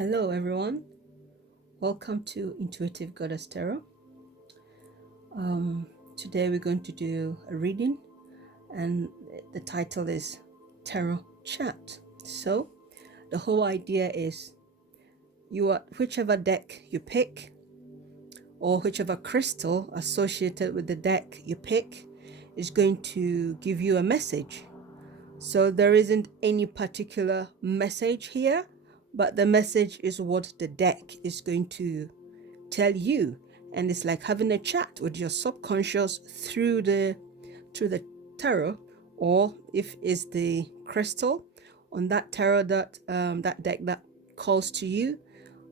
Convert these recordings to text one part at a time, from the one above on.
Hello everyone, welcome to Intuitive Goddess Tarot. Today we're going to do a reading and the title is Tarot Chat. So the whole idea is whichever deck you pick or whichever crystal associated with the deck you pick is going to give you a message. So there isn't any particular message here, but the message is what the deck is going to tell you, and it's like having a chat with your subconscious through the tarot, or if it's the crystal on that tarot that deck that calls to you.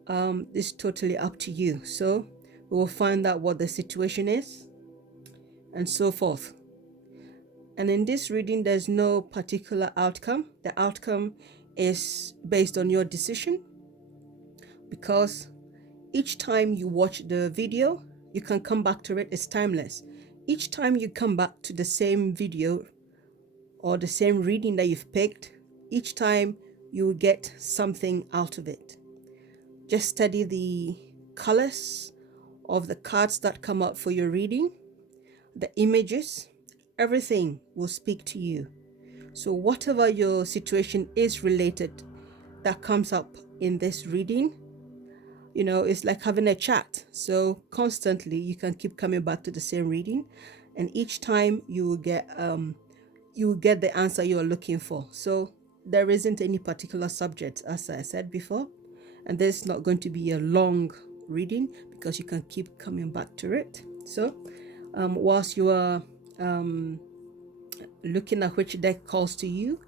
It's totally up to you. So we will find out what the situation is and so forth. And in this reading, there's no particular outcome. The outcome is based on your decision, because each time you watch the video, you can come back to it. It's timeless. Each time you come back to the same video or the same reading that you've picked, each time you will get something out of it. Just study the colors of the cards that come up for your reading, the images, everything will speak to you. So whatever your situation is related that comes up in this reading, it's like having a chat. So constantly you can keep coming back to the same reading, and each time you will get the answer you are looking for. So there isn't any particular subject, as I said before, and there's not going to be a long reading because you can keep coming back to it. So whilst you are looking at which deck calls to you,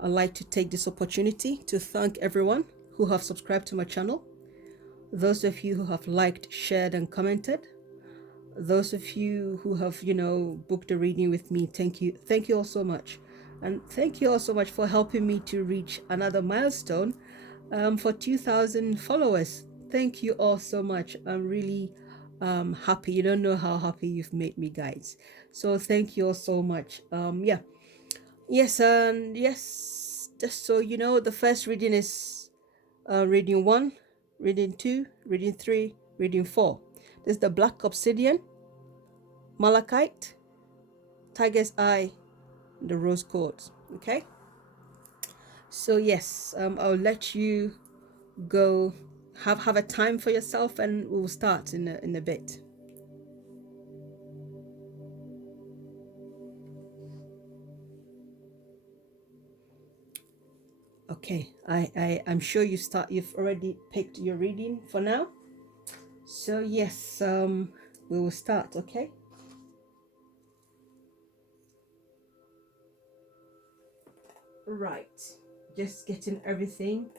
I'd like to take this opportunity to thank everyone who have subscribed to my channel, those of you who have liked, shared, and commented, those of you who have, booked a reading with me. Thank you all so much. And thank you all so much for helping me to reach another milestone for 2,000 followers. Thank you all so much. I'm really happy. You don't know how happy you've made me, guys. So thank you all so much. Yes, just so you know, the first reading is reading 1, reading 2, reading 3, reading 4. This is the black obsidian, malachite, tiger's eye, the rose quartz. Okay, so yes, I'll let you go have a time for yourself, and we'll start in a bit. Okay, I'm sure you've already picked your reading for now. So yes, we will start. Okay, right, just getting everything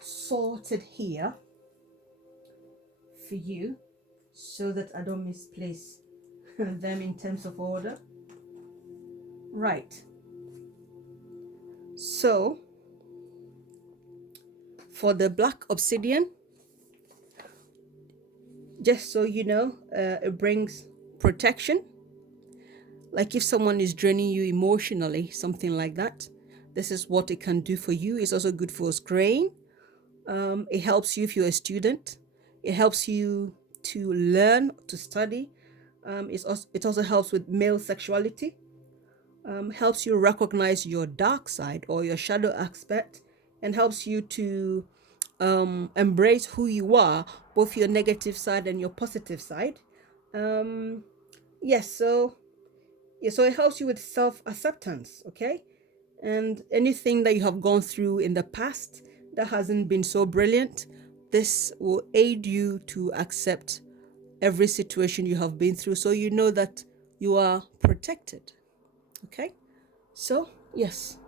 sorted here for you so that I don't misplace them in terms of order. Right, so for the black obsidian, just so you know, it brings protection. Like if someone is draining you emotionally, something like that, this is what it can do for you. It's also good for screen. It helps you if you're a student. It helps you to learn, to study. It also helps with male sexuality. Helps you recognize your dark side or your shadow aspect, and helps you to embrace who you are, both your negative side and your positive side. Yes, so it helps you with self-acceptance, okay? And anything that you have gone through in the past that hasn't been so brilliant, this will aid you to accept every situation you have been through, so you know that you are protected. Okay, so yes,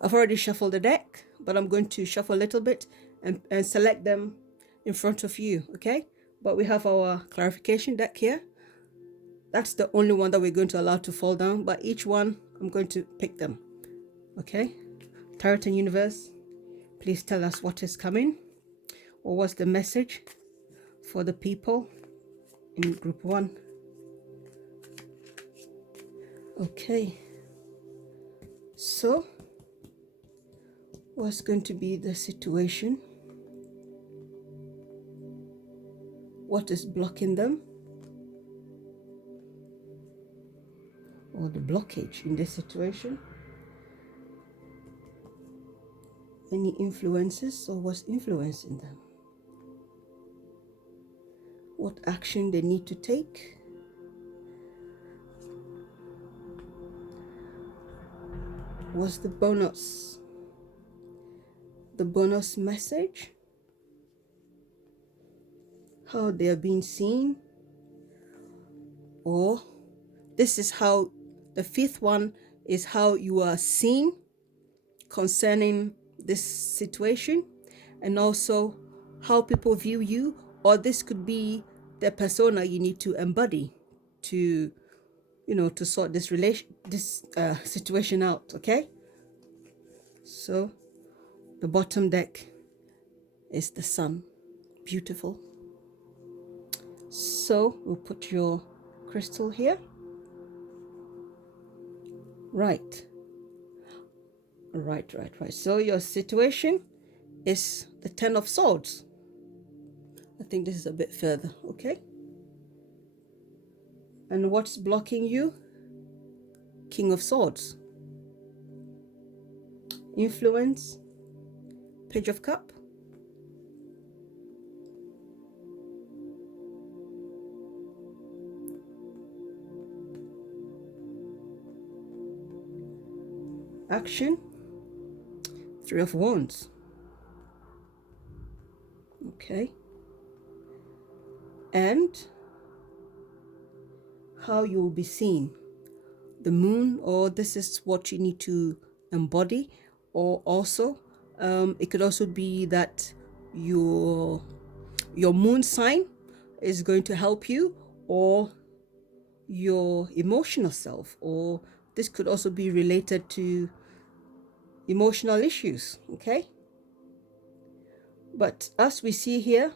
I've already shuffled the deck, but I'm going to shuffle a little bit and select them in front of you. Okay, but we have our clarification deck here. That's the only one that we're going to allow to fall down, but each one I'm going to pick them. Okay, Tarot and Universe, please tell us what is coming, or what's the message for the people in group 1. Okay, so What's going to be the situation? What is blocking them? Or the blockage in this situation? Any influences or what's influencing them? What action they need to take? What's the bonus? The bonus message? How they are being seen? Or this is how, the fifth one is how you are seen concerning this situation, and also how people view you, or this could be the persona you need to embody to, to sort this situation out. Okay, so the bottom deck is the sun. Beautiful. So we'll put your crystal here. Right. So your situation is the Ten of Swords. I think this is a bit further, okay? And what's blocking you? King of Swords. Influence. Page of Cup. Action. Three of Wands. Okay. And how you will be seen. The moon, or this is what you need to embody, or also it could also be that your moon sign is going to help you, or your emotional self, or this could also be related to emotional issues. Okay, but as we see here,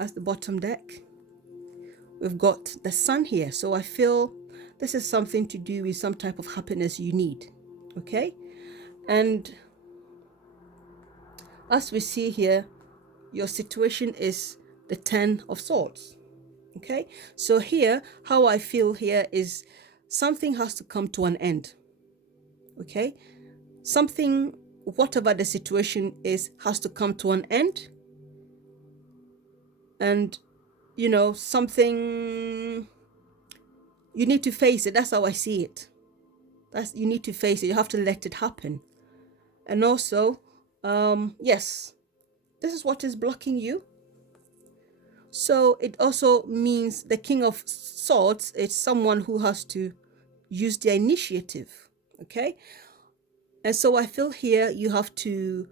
as the bottom deck, we've got the sun here, so I feel this is something to do with some type of happiness you need. Okay, and as we see here, your situation is the Ten of Swords. Okay, so here, how I feel here is something has to come to an end. Okay, something, whatever the situation is, has to come to an end. And something, you need to face it. That's how I see it. You need to face it. You have to let it happen. And also, yes, this is what is blocking you. So it also means the King of Swords is someone who has to use their initiative. Okay, and so I feel here you have to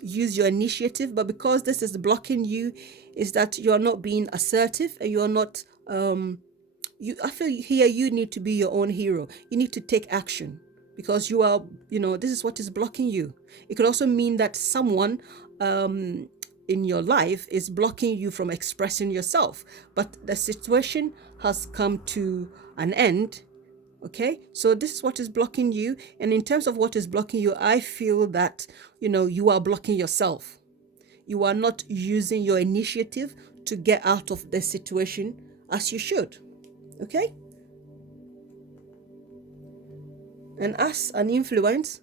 use your initiative, but because this is blocking you, is that you're not being assertive, and you're not I feel here you need to be your own hero. You need to take action, because you are, this is what is blocking you. It could also mean that someone in your life is blocking you from expressing yourself, but the situation has come to an end. Okay, so this is what is blocking you. And in terms of what is blocking you, I feel that you are blocking yourself. You are not using your initiative to get out of the situation as you should. Okay, and as an influence,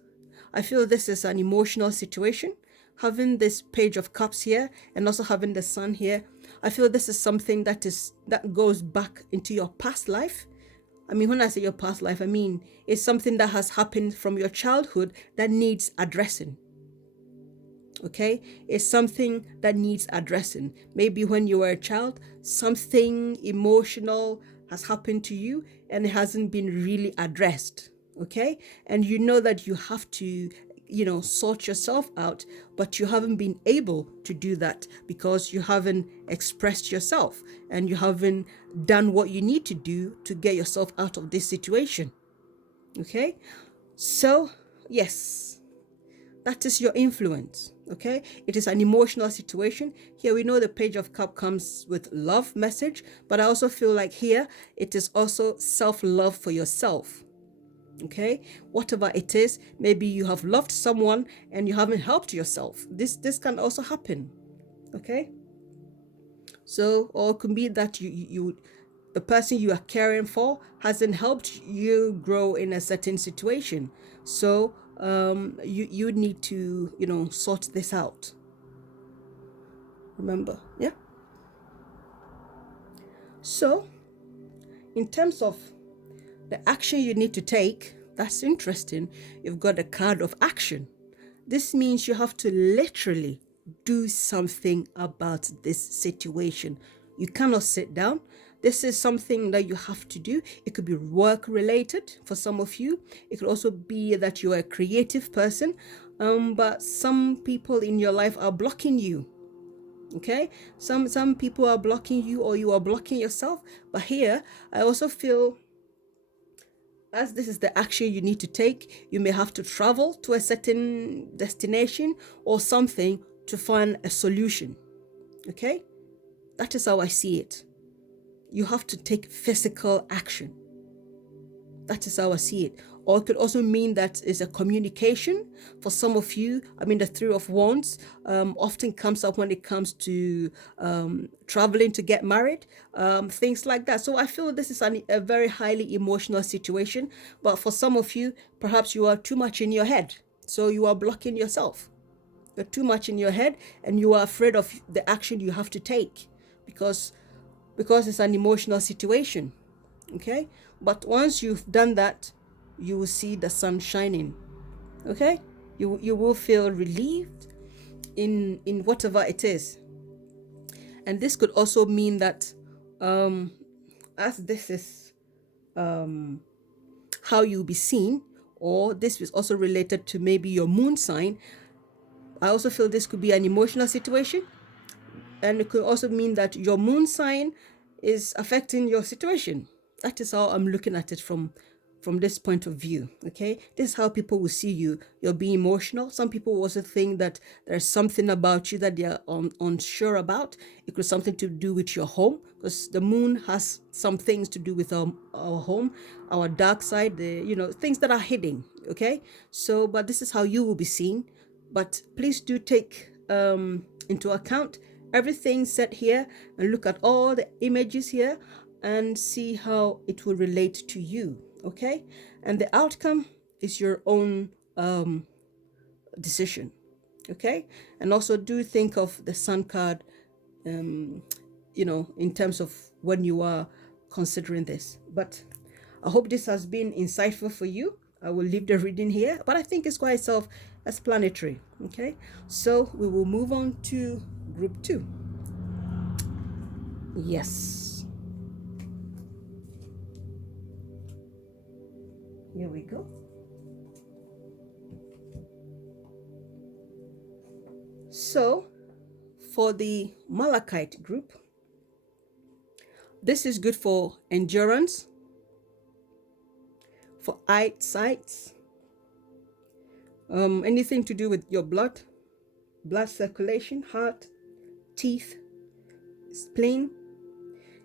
I feel this is an emotional situation. Having this Page of Cups here and also having the sun here, I feel this is something that goes back into your past life. I mean, when I say your past life, I mean it's something that has happened from your childhood that needs addressing. Okay, it's something that needs addressing. Maybe when you were a child, something emotional has happened to you and it hasn't been really addressed. Okay, and you know that you have to sort yourself out, but you haven't been able to do that because you haven't expressed yourself and you haven't done what you need to do to get yourself out of this situation. Okay, so yes, that is your influence. Okay, it is an emotional situation. Here we know the Page of Cup comes with love message, but I also feel like here it is also self-love for yourself. Okay, whatever it is, maybe you have loved someone and you haven't helped yourself. This can also happen. Okay, so, or it could be that the person you are caring for hasn't helped you grow in a certain situation. So you need to, sort this out. Remember, yeah. So in terms of the action you need to take, that's interesting. You've got a card of action. This means you have to literally do something about this situation. You cannot sit down. This is something that you have to do. It could be work related for some of you. It could also be that you're a creative person, but some people in your life are blocking you. Okay, some people are blocking you, or you are blocking yourself. But here, I also feel, as this is the action you need to take, you may have to travel to a certain destination or something to find a solution. Okay? That is how I see it. You have to take physical action. That is how I see it. Or it could also mean that it's a communication for some of you. I mean, the Three of Wands often comes up when it comes to traveling to get married, things like that. So I feel this is a very highly emotional situation. But for some of you, perhaps you are too much in your head. So you are blocking yourself. You're too much in your head and you are afraid of the action you have to take because it's an emotional situation. Okay, but once you've done that, you will see the sun shining. Okay, you will feel relieved in whatever it is. And this could also mean that as this is how you'll be seen, or this is also related to maybe your moon sign. I also feel this could be an emotional situation, and it could also mean that your moon sign is affecting your situation. That is how I'm looking at it from this point of view. Okay, this is how people will see you. You're being emotional. Some people also think that there's something about you that they're unsure about. It could something to do with your home, because the moon has some things to do with our home, our dark side, the things that are hidden. Okay, so but this is how you will be seen. But please do take into account everything said here and look at all the images here and see how it will relate to you. Okay, and the outcome is your own decision. Okay, and also do think of the sun card in terms of when you are considering this. But I hope this has been insightful for you. I will leave the reading here, but I think it's quite self-explanatory. Okay, so we will move on to group 2. Yes, here we go. So for the Malachite group, this is good for endurance, for eyesight, anything to do with your blood circulation, heart, teeth, spleen,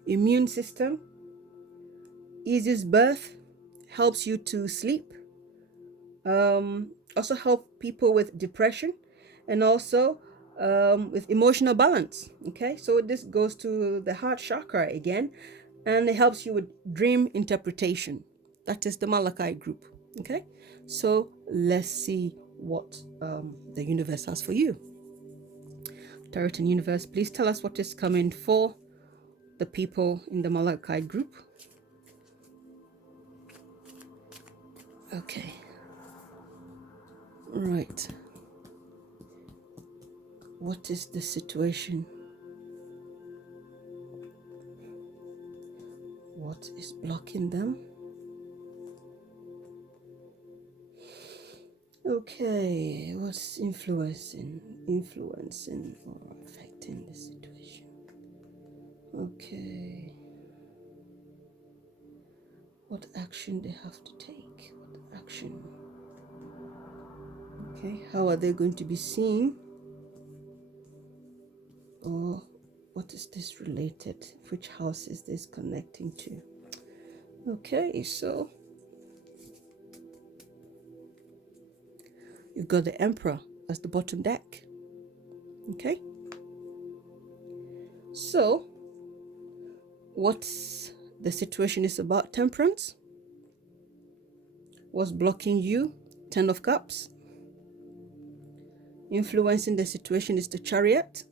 immune system, eases birth, helps you to sleep, also help people with depression, and also with emotional balance. Okay, so this goes to the heart chakra again, and it helps you with dream interpretation. That is the Malachite group. Okay, so let's see what the universe has for you. Tarot and universe, please tell us what is coming for the people in the Malachite group. Okay, right. What is the situation? What is blocking them? Okay, what's influencing or affecting the situation? Okay. What action they have to take? What action? Okay, how are they going to be seen? Or what is this related? Which house is this connecting to? Okay, so You've got the Emperor as the bottom deck. Okay. So, what's the situation is about Temperance? What's blocking you? Ten of Cups. Influencing the situation is the Chariot.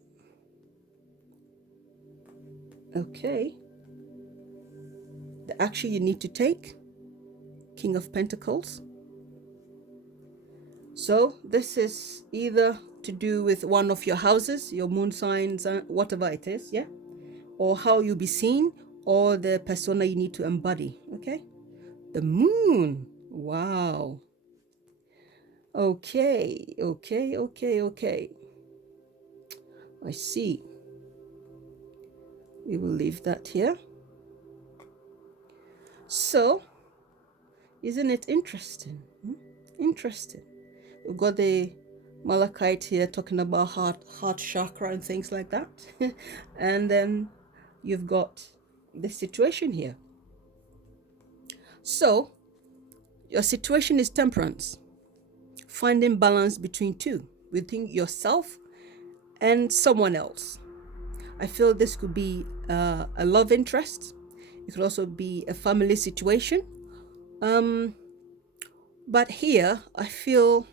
Okay. The action you need to take, King of Pentacles. So this is either to do with one of your houses, your moon signs, whatever it is, yeah? Or how you be seen, or the persona you need to embody, okay? The moon, wow. Okay. I see. We will leave that here. So, isn't it interesting? Interesting. We've got the Malachite here talking about heart chakra and things like that. And then you've got this situation here. So, your situation is Temperance. Finding balance between two, within yourself and someone else. I feel this could be a love interest. It could also be a family situation. But here, I feel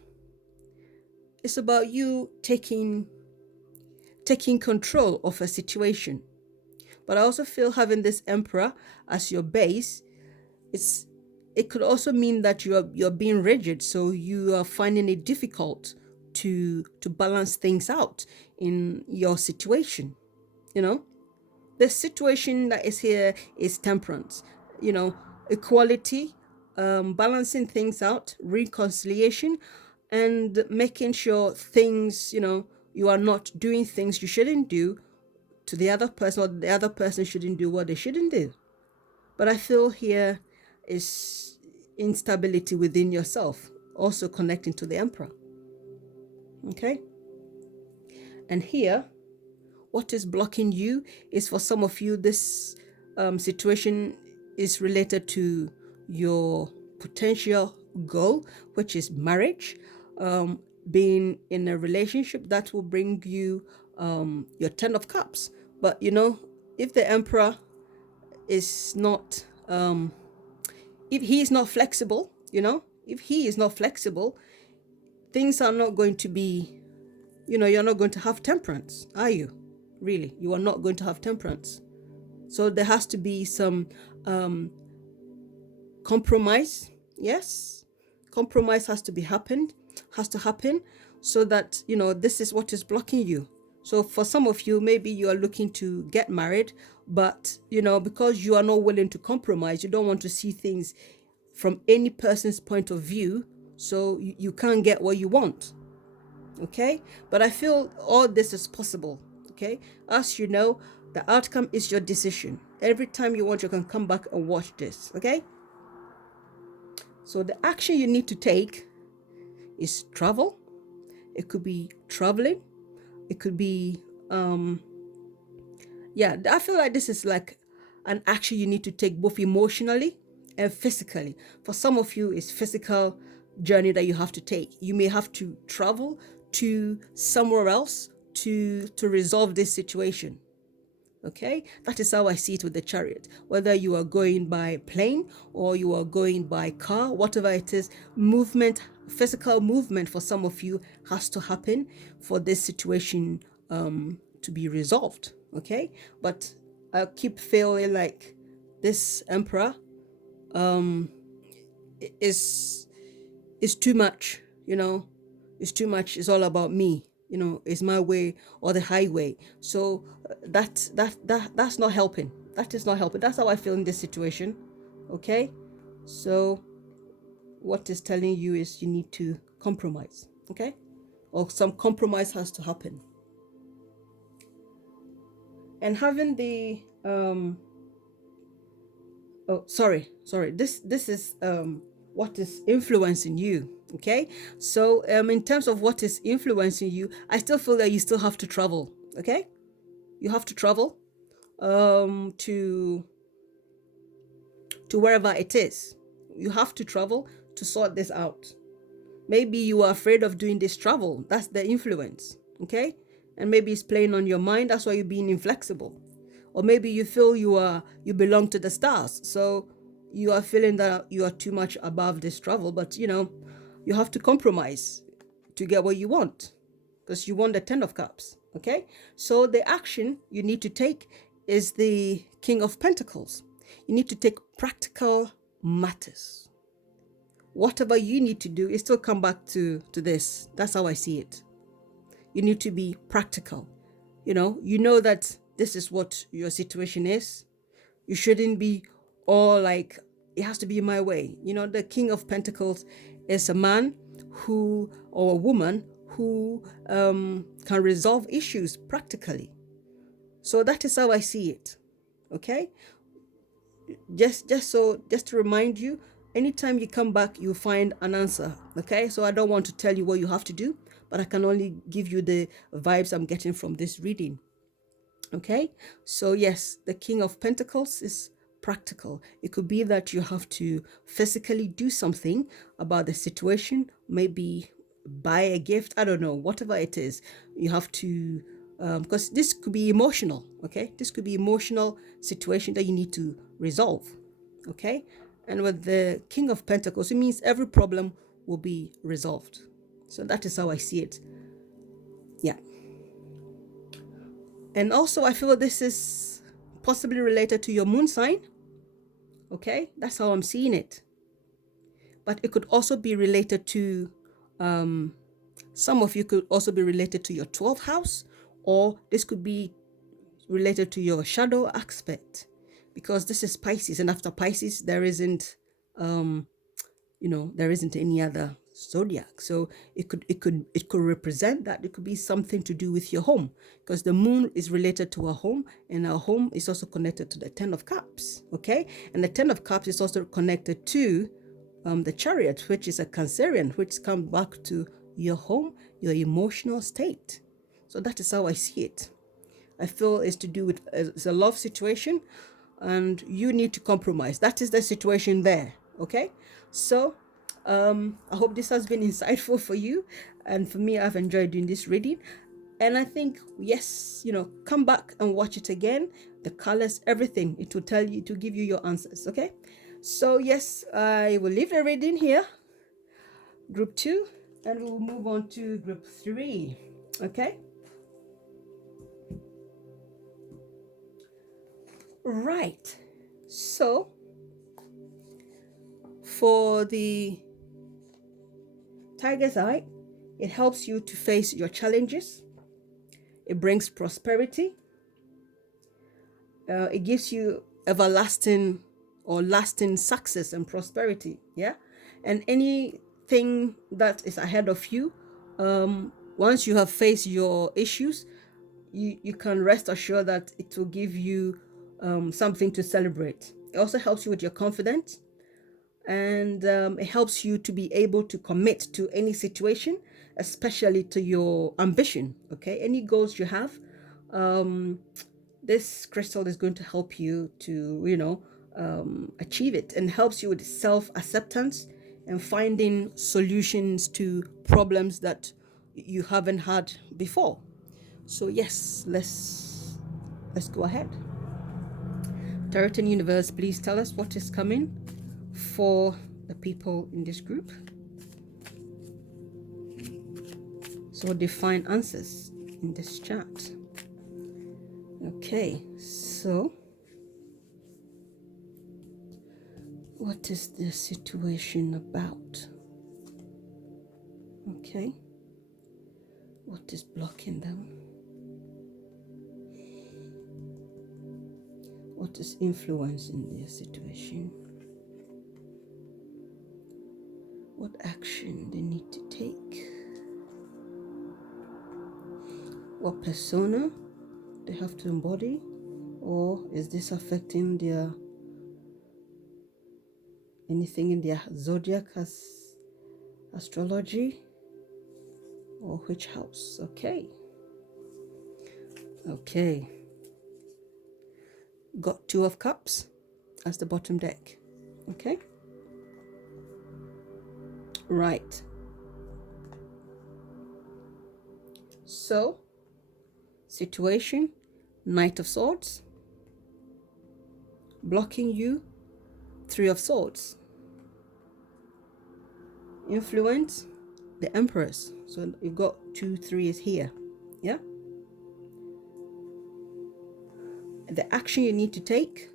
it's about you taking control of a situation. But I also feel having this Emperor as your base, it could also mean that you're being rigid, so you are finding it difficult to balance things out in your situation. You know, the situation that is here is Temperance. You know, equality, balancing things out, reconciliation, and making sure things, you are not doing things you shouldn't do to the other person, or the other person shouldn't do what they shouldn't do. But I feel here is instability within yourself, also connecting to the Emperor. Okay? And here, what is blocking you is, for some of you, this situation is related to your potential goal, which is marriage, being in a relationship that will bring you your Ten of Cups. But if the Emperor is not, if he is not flexible, if he is not flexible, things are not going to be, you're not going to have temperance, are you? Really, you are not going to have temperance. So there has to be some compromise. Yes, compromise has to happen, so that this is what is blocking you. So for some of you, maybe you are looking to get married, but because you are not willing to compromise, you don't want to see things from any person's point of view, so you can't get what you want. Okay, but I feel all this is possible. Okay, as you know, the outcome is your decision. Every time you want, you can come back and watch this. Okay, so the action you need to take is travel. It could be traveling. It could be I feel like this is like an action you need to take, both emotionally and physically. For some of you, it's physical journey that you have to take. You may have to travel to somewhere else to resolve this situation. Okay, that is how I see it with the Chariot. Whether you are going by plane or you are going by car, whatever it is, movement, physical movement for some of you has to happen for this situation to be resolved. Okay, but I keep feeling like this Emperor is too much. It's too much. It's all about me. It's my way or the highway. So that's not helping. That is not helping. That's how I feel in this situation. Okay, so what is telling you is you need to compromise. Okay, or some compromise has to happen. And having the this is what is influencing you. Okay, so in terms of what is influencing you, I still feel that you still have to travel. Okay, you have to travel to wherever it is. You have to travel to sort this out. Maybe you are afraid of doing this travel. That's the influence, okay? And maybe it's playing on your mind. That's why you're being inflexible. Or maybe you feel you belong to the stars. So you are feeling that you are too much above this travel, but you have to compromise to get what you want, because you want the 10 of cups, okay? So the action you need to take is the King of Pentacles. You need to take practical matters. Whatever you need to do, it still come back to this. That's how I see it. You need to be practical. You know that this is what your situation is. You shouldn't be all like, it has to be my way. The King of Pentacles is a man who, or a woman who can resolve issues practically. So that is how I see it. Okay? Just to remind you, anytime you come back, you find an answer. Okay? So I don't want to tell you what you have to do, but I can only give you the vibes I'm getting from this reading. Okay? So yes, the King of Pentacles is practical. It could be that you have to physically do something about the situation, maybe buy a gift, I don't know, whatever it is. You have to, because this could be emotional, okay? This could be emotional situation that you need to resolve, okay? And with the King of Pentacles, it means every problem will be resolved. So that is how I see it. Yeah. And also, I feel this is possibly related to your moon sign. Okay, that's how I'm seeing it. But it could also be related to, some of you could also be related to your 12th house, or this could be related to your shadow aspect, because this is Pisces, and after Pisces, there isn't any other zodiac. So it could represent that. It could be something to do with your home, because the moon is related to our home, and our home is also connected to the 10 of cups. Okay, and the 10 of cups is also connected to the Chariot, which is a Cancerian, which comes back to your home, your emotional state. So that is how I see it. I feel it's to do with, it's a love situation, and you need to compromise. That is the situation there. Okay, so I hope this has been insightful for you, and for me, I've enjoyed doing this reading. And I think, yes, come back and watch it again. The colors, everything, it will tell you, to give you your answers. Okay, so yes, I will leave the reading here, group 2, and we will move on to group 3. Okay, right. So for the Tiger's Eye, it helps you to face your challenges. It brings prosperity. It gives you everlasting or lasting success and prosperity. Yeah. And anything that is ahead of you, once you have faced your issues, you can rest assured that it will give you something to celebrate. It also helps you with your confidence, and it helps you to be able to commit to any situation, especially to your ambition. Okay, any goals you have, this crystal is going to help you to achieve it, and helps you with self-acceptance and finding solutions to problems that you haven't had before. So yes, let's go ahead. Tarot and Universe, please tell us what is coming for the people in this group. So define answers in this chat. Okay, so what is the situation about? Okay, what is blocking them? What is influencing their situation? What action they need to take? What persona they have to embody? Or is this affecting their anything in their zodiac as astrology? Or which house? Okay. Okay. Got 2 of Cups as the bottom deck. Okay. Right. So, situation, Knight of Swords, blocking you, Three of Swords. Influence, the Empress. So you've got 2 3s here. Yeah. The action you need to take,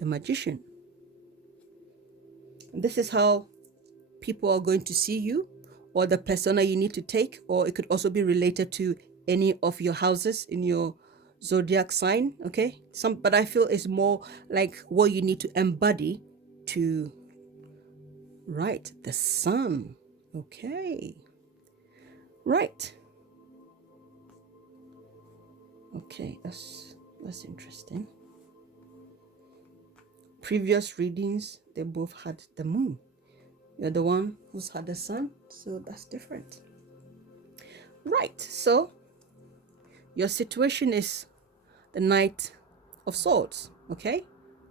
the Magician. This is how people are going to see you, or the persona you need to take, or it could also be related to any of your houses in your zodiac sign. Okay, but I feel it's more like what you need to embody to right the Sun. Okay, right. Okay, that's interesting. Previous readings, they both had the Moon. You're the one who's had the Sun, so that's different. Right, so your situation is the Knight of Swords, okay?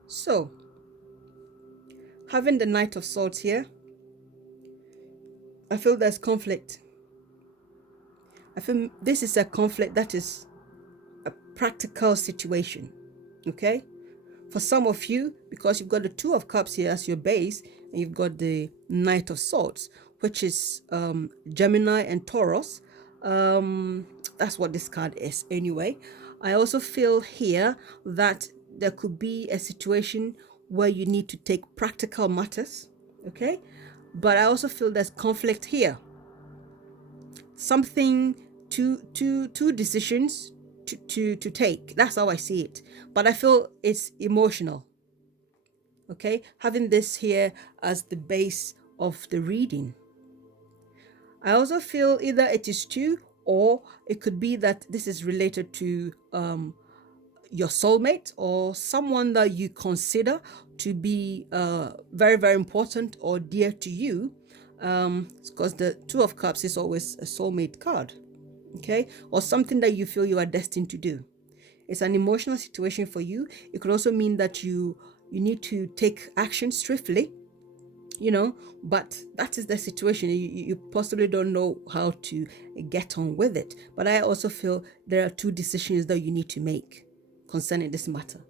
So, having the Knight of Swords here, I feel there's conflict. I feel this is a conflict that is a practical situation, okay? For some of you, because you've got the Two of Cups here as your base, and you've got the Knight of Swords, which is Gemini and Taurus. That's what this card is anyway. I also feel here that there could be a situation where you need to take practical matters, okay? But I also feel there's conflict here. Something, two decisions to take. That's how I see it. But I feel it's emotional, okay? Having this here as the base of the reading. I also feel either it is two, or it could be that this is related to your soulmate or someone that you consider to be very, very important or dear to you, because the Two of Cups is always a soulmate card, okay? Or something that you feel you are destined to do. It's an emotional situation for you. It could also mean that you need to take action swiftly, but that is the situation. You possibly don't know how to get on with it. But I also feel there are two decisions that you need to make concerning this matter,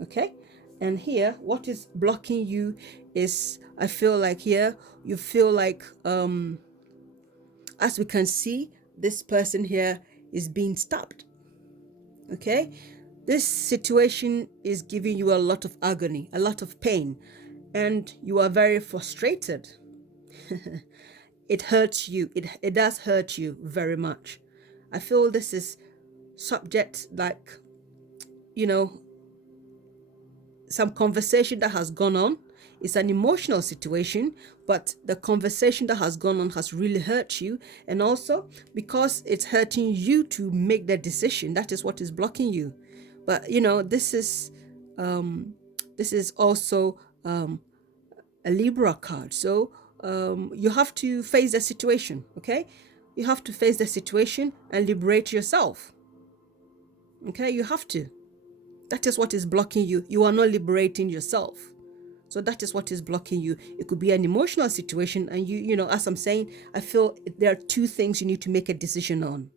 okay? And here, what is blocking you is, I feel like here, you feel like, as we can see, this person here is being stabbed, okay? This situation is giving you a lot of agony, a lot of pain, and you are very frustrated. It hurts you. It does hurt you very much. I feel this is subject, like, some conversation that has gone on. It's an emotional situation, but the conversation that has gone on has really hurt you. And also, because it's hurting you to make the decision, that is what is blocking you. But this is also a Libra card. So you have to face the situation, okay? You have to face the situation and liberate yourself, okay? You have to. That is what is blocking you. You are not liberating yourself. So that is what is blocking you. It could be an emotional situation, and as I'm saying, I feel there are two things you need to make a decision on,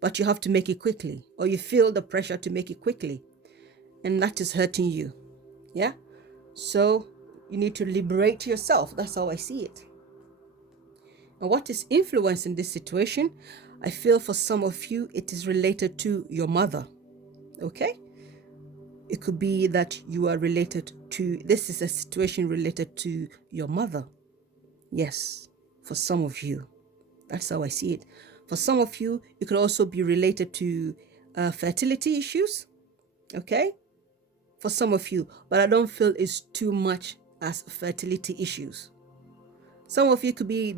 but you have to make it quickly, or you feel the pressure to make it quickly, and that is hurting you. Yeah? So you need to liberate yourself. That's how I see it. And what is influencing this situation? I feel for some of you, it is related to your mother. Okay? It could be that you are related to, this is a situation related to your mother. Yes, for some of you. That's how I see it. For some of you, it could also be related to fertility issues. Okay? For some of you, but I don't feel it's too much as fertility issues. Some of you could be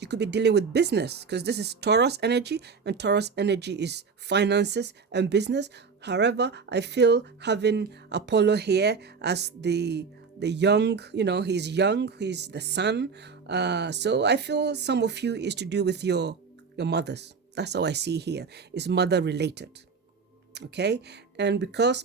dealing with business, because this is Taurus energy, and Taurus energy is finances and business. However, I feel having Apollo here as the young, he's young, he's the sun. So I feel some of you is to do with your mothers. That's how I see here. It's mother related. Okay, and because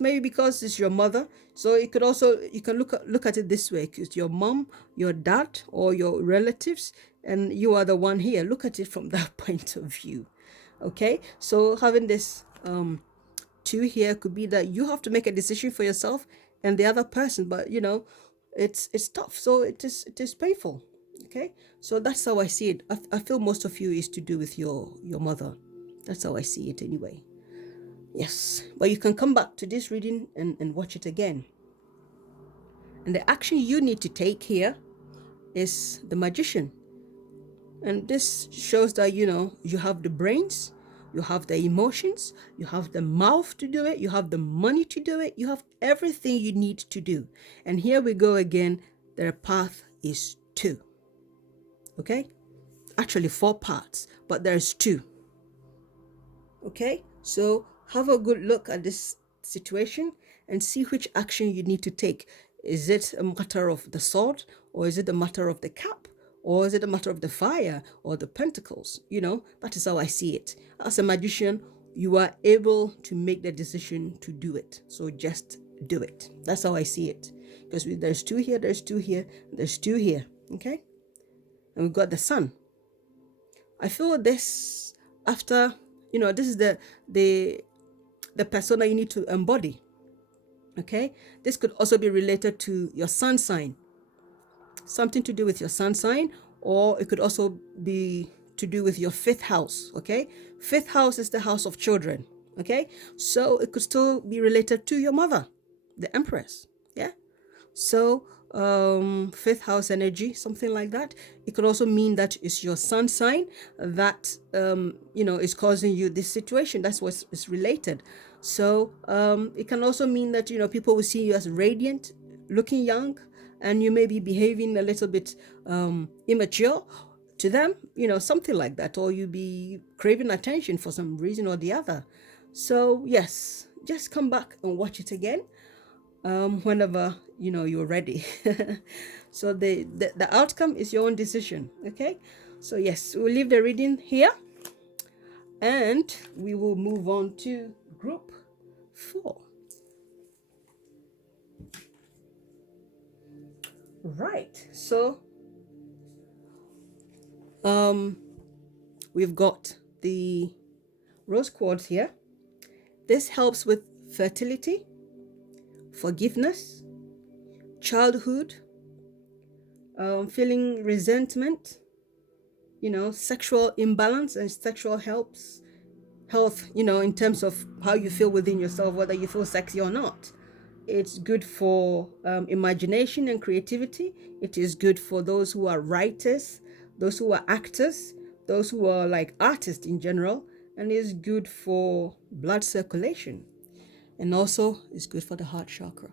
it's your mother, so you could also, you can look at it this way: it's your mom, your dad, or your relatives, and you are the one here. Look at it from that point of view. Okay, so having this two here could be that you have to make a decision for yourself and the other person, but it's tough, so it is painful. Okay, so that's how I see it. I feel most of you is to do with your mother. That's how I see it anyway. Yes, but you can come back to this reading and watch it again. And the action you need to take here is the magician. And this shows that, you have the brains, you have the emotions, you have the mouth to do it, you have the money to do it, you have everything you need to do. And here we go again. Their path is two. Okay? Actually, four parts, but there's two. Okay? So have a good look at this situation and see which action you need to take. Is it a matter of the sword, or is it a matter of the cap, or is it a matter of the fire or the pentacles? That is how I see it. As a magician, you are able to make the decision to do it. So just do it. That's how I see it. Because there's two here, there's two here, there's two here. Okay? And we've got the sun. I feel this after, this is the persona you need to embody. Okay, this could also be related to your sun sign, something to do with your sun sign, or it could also be to do with your fifth house. Okay, fifth house is the house of children. Okay, so it could still be related to your mother, the empress. Yeah, so fifth house energy, something like that. It could also mean that it's your sun sign that is causing you this situation. That's what is related. So it can also mean that people will see you as radiant, looking young, and you may be behaving a little bit immature to them, something like that, or you be craving attention for some reason or the other. So yes, just come back and watch it again whenever you're ready. So the outcome is your own decision. Okay, so yes, we'll leave the reading here and we will move on to group 4. Right, so we've got the rose quartz here. This helps with fertility, forgiveness, childhood, feeling resentment, sexual imbalance and sexual health, in terms of how you feel within yourself, whether you feel sexy or not. It's good for imagination and creativity. It is good for those who are writers, those who are actors, those who are like artists in general, and is good for blood circulation. And also it's good for the heart chakra.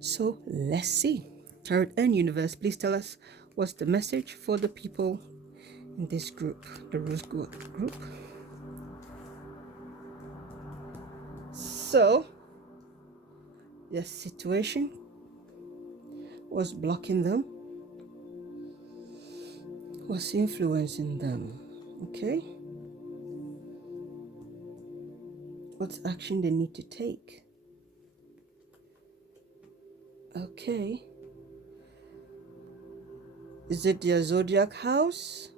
So let's see. Tarot and universe, please tell us what's the message for the people in this group, the Rose group. So the situation was blocking them, was influencing them. Okay, what action they need to take? Okay, is it their zodiac house?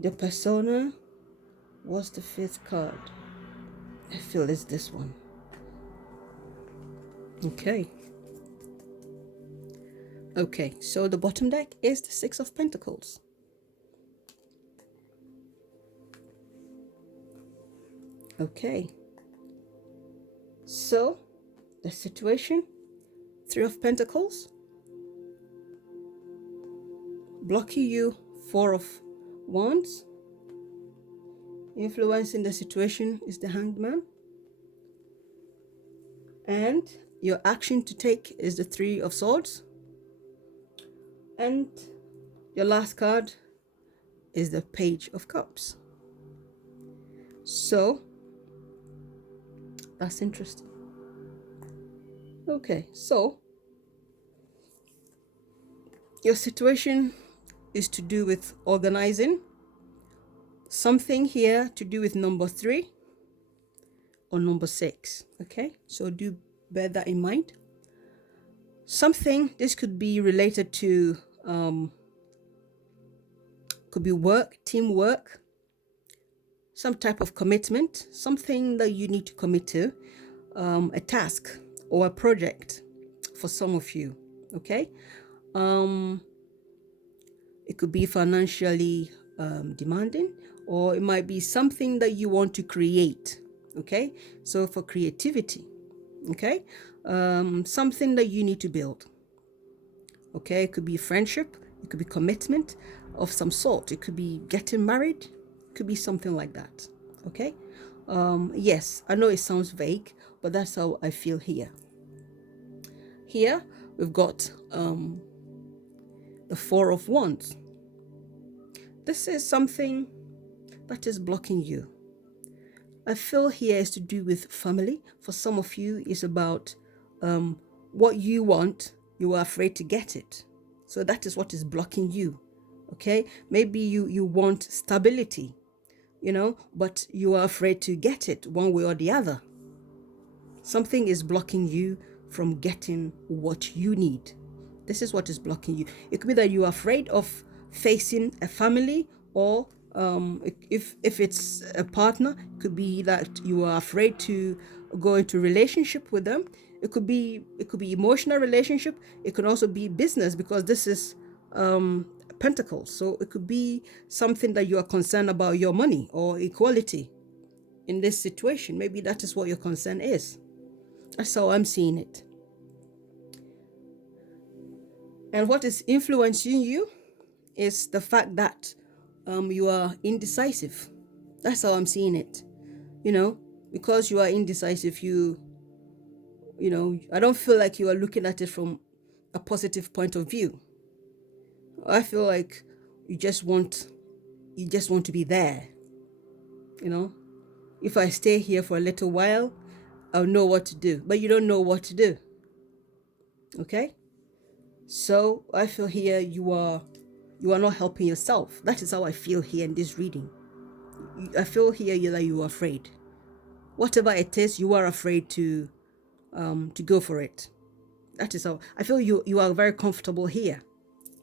The persona was the 5th card. I feel it's this one. Okay, so the bottom deck is the 6 of Pentacles. Okay, so the situation, 3 of Pentacles, blocking you, 4 of Wands, influencing the situation is the Hanged Man, and your action to take is the 3 of Swords, and your last card is the Page of Cups. So that's interesting. Okay, so your situation is to do with organizing, something here to do with number 3, or number 6. Okay, so do bear that in mind. Something, this could be related to could be work, teamwork, some type of commitment, something that you need to commit to, a task or a project for some of you. Okay, it could be financially demanding, or it might be something that you want to create. Okay, so for creativity, okay, something that you need to build. Okay, it could be friendship, it could be commitment of some sort, it could be getting married, it could be something like that. Okay, yes, I know it sounds vague, but that's how I feel here. Here we've got the Four of Wands. This is something that is blocking you. I feel here is to do with family. For some of you, it's about what you want, you are afraid to get it. So that is what is blocking you. Okay, maybe you want stability, but you are afraid to get it one way or the other. Something is blocking you from getting what you need. This is what is blocking you. It could be that you are afraid of facing a family, or if it's a partner, it could be that you are afraid to go into relationship with them. It could be emotional relationship. It could also be business, because this is Pentacles. So it could be something that you are concerned about, your money or equality in this situation. Maybe that is what your concern is. That's how I'm seeing it. And what is influencing you is the fact that you are indecisive. That's how I'm seeing it. Because you are indecisive, I don't feel like you are looking at it from a positive point of view. I feel like you just want to be there. If I stay here for a little while, I'll know what to do. But you don't know what to do. Okay? So I feel here you are not helping yourself. That is how I feel here in this reading. I feel here that you are afraid. Whatever it is, you are afraid to go for it. That is how I feel. You are very comfortable here.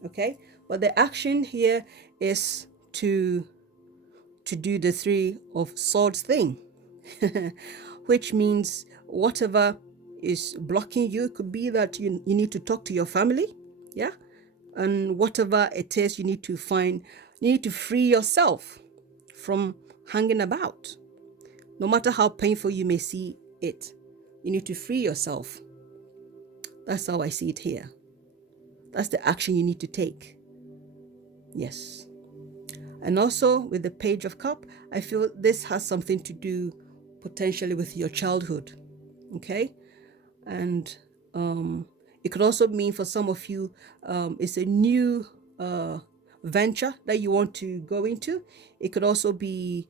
Okay? But the action here is to do the Three of Swords thing, which means whatever is blocking you, it could be that you need to talk to your family, yeah, and whatever it is, you need to free yourself from hanging about. No matter how painful you may see it, you need to free yourself. That's how I see it here. That's the action you need to take. Yes. And also with the Page of Cups, I feel this has something to do potentially with your childhood. Okay? And it could also mean for some of you, it's a new venture that you want to go into. It could also be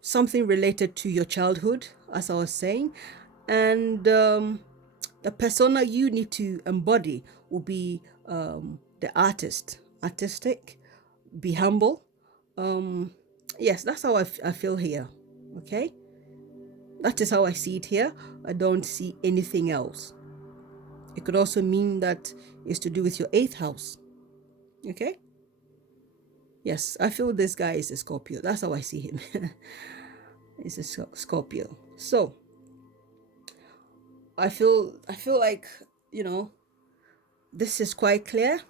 something related to your childhood, as I was saying. And the persona you need to embody will be the artistic, be humble. Yes, that's how I feel here. Okay, that is how I see it here. I don't see anything else. It could also mean that it's to do with your 8th house. Okay, yes, I feel this guy is a Scorpio. That's how I see him. He's a Scorpio. So I feel like, this is quite clear.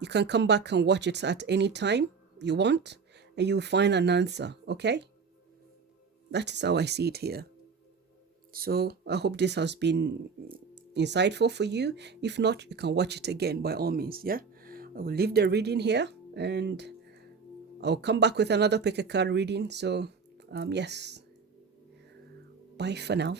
You can come back and watch it at any time you want, and you'll find an answer. Okay, that is how I see it here. So I hope this has been insightful for you. If not, you can watch it again by all means. Yeah, I will leave the reading here, and I'll come back with another pick a card reading. So yes, bye for now.